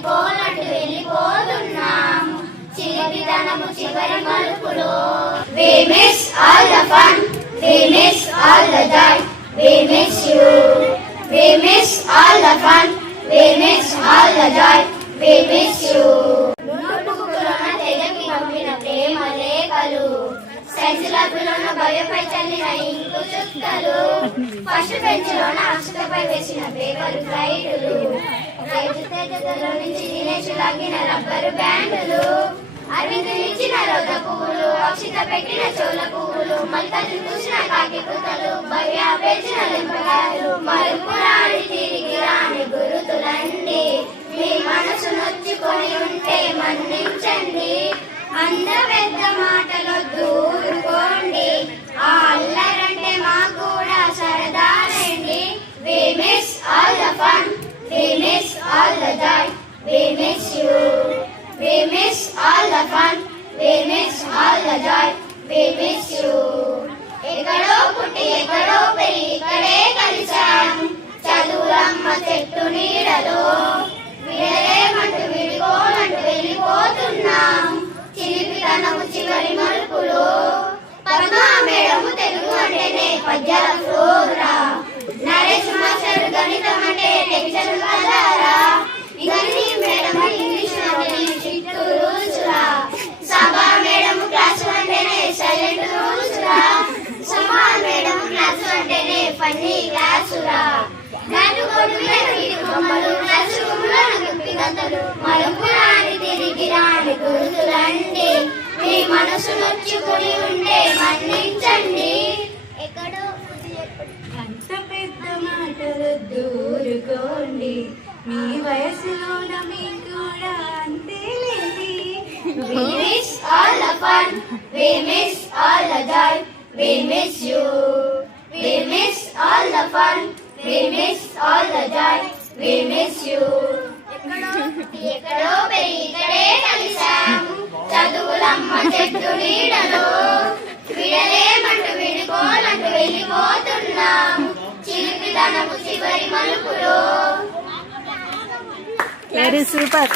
వీడుకోనంటూ వెళ్ళిపోతున్నాం చిలిపితనము చివరి మలుపులో. We miss all the fun, we miss all the joy, we miss you. We miss all the fun, we miss all the joy, we miss you. నోట్బుక్లోన తెగకి పంపిన ప్రేమ లేఖలు, science ల్యాబ్లోన భయపై చల్లిన ink చుక్కలు, first బెంచ్లోన అక్షతపై వేసిన paper ఫ్లైట్లు, రైతు తేజలో నుంచి దినేష్ లాగిన రబ్బరు బ్యాండులు, అరవింద్ ఇచ్చిన రోద పువ్వులు, అక్షిత పెట్టిన చోల పువ్వులు, మల్కలు చూసిన కాకి కూతలు, భవ్య పేచిన లెంపకాయలు, మరుపురాని తిరిగి రాని గురుతులండి. మీ మనసు నొచ్చుకొని ఉంటే మన్నించండి, అంద పెద్ద మాటలో దూరుకోండి, ఆ అల్లరంటే మా కూడా సరదానండి. We miss all the fun, we miss all the joy, we miss you. We miss all the fun, we miss all the joy, we miss you. ఎక్కడో పుట్టి ఎక్కడో పెరిగి ఇక్కడే కలిసాం చదువులమ్మ చెట్టు నీడలో. విడలేమంటూ విడిపోనంటూ వెళ్ళిపోతున్నాం చిలిపితనము చివరి మలుపులో. పద్మా మేడము తెలుగు అంటేనే పద్యాల ఫ్లోరా, నరేష్ మాస్టర్ గణితం అంటే టెన్షన్ కలరా, గణి మేడం ఇంగ్లీష్ అంటే స్ట్రిక్ట్ రూల్స్ రా, సభా మేడం క్లాస్ అంటేనే సైలెంట్ రూల్స్ రా, సమా మేడం క్లాస్ అంటేనే ఫన్నీ క్లాస్ రా. నాటు గోడు బొమ్మలు క్లాస్ రూమ్ లో నొప్పి గంటలు, మలుపురాని తిరిగి రాని గుర్తులండి. మీ మనసు నొచ్చుకొని ఉంటే మన్నించండి. ఎక్కడో అంత పెద్ద మాటలు దూరుకోండి, మీ వయసులోన మీకు కూడా అంతేలేండి. We miss all the fun, we miss all the joy, we miss you. We miss all the fun, we miss all the joy, we miss you. ఎక్కడో పెరిగి ఇక్కడే కలిసాం చదువులమ్మ చెట్టు నీడలో. విడలేమంటూ విడిపోనంటూ వెళ్ళిపోతున్నాం చిలిపితనము చివరి మలుపులో. Very super.